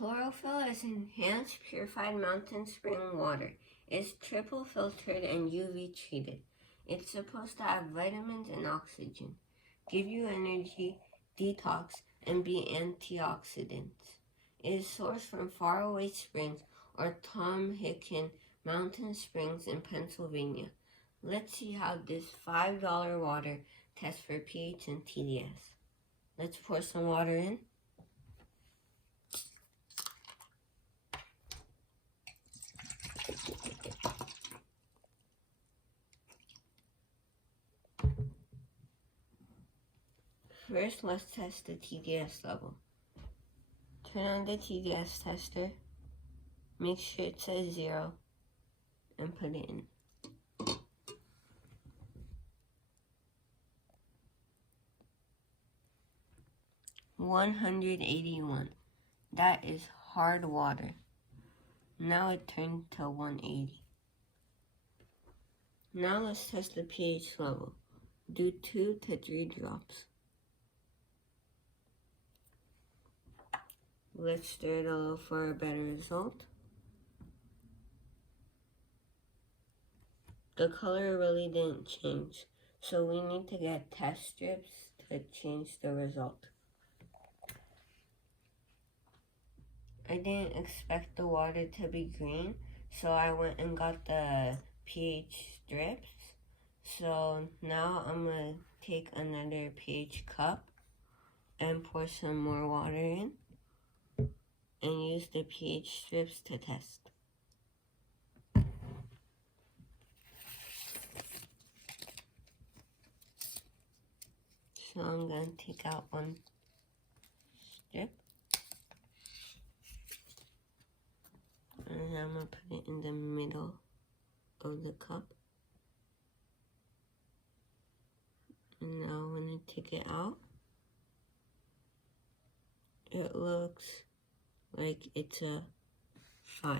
Chlorophyll is enhanced purified mountain spring water. It's triple filtered and UV treated. It's supposed to have vitamins and oxygen, give you energy, detox, and be antioxidants. It is sourced from faraway springs or Tom Hicken Mountain Springs in Pennsylvania. Let's see how this $5 water tests for pH and TDS. Let's pour some water in. First, let's test the TDS level. Turn on the TDS tester, make sure it says 0, and put it in. $181. That is hard water. Now it turned to 180. Now let's test the pH level. Do 2 to 3 drops. Let's stir it a little for a better result. The color really didn't change, so we need to get test strips to change the result. I didn't expect the water to be green, so I went and got the pH strips. So now I'm going to take another pH cup and pour some more water in and use the pH strips to test. So I'm going to take out one strip. And I'm going to put it in the middle of the cup. And now when I take it out, it looks like it's a 5.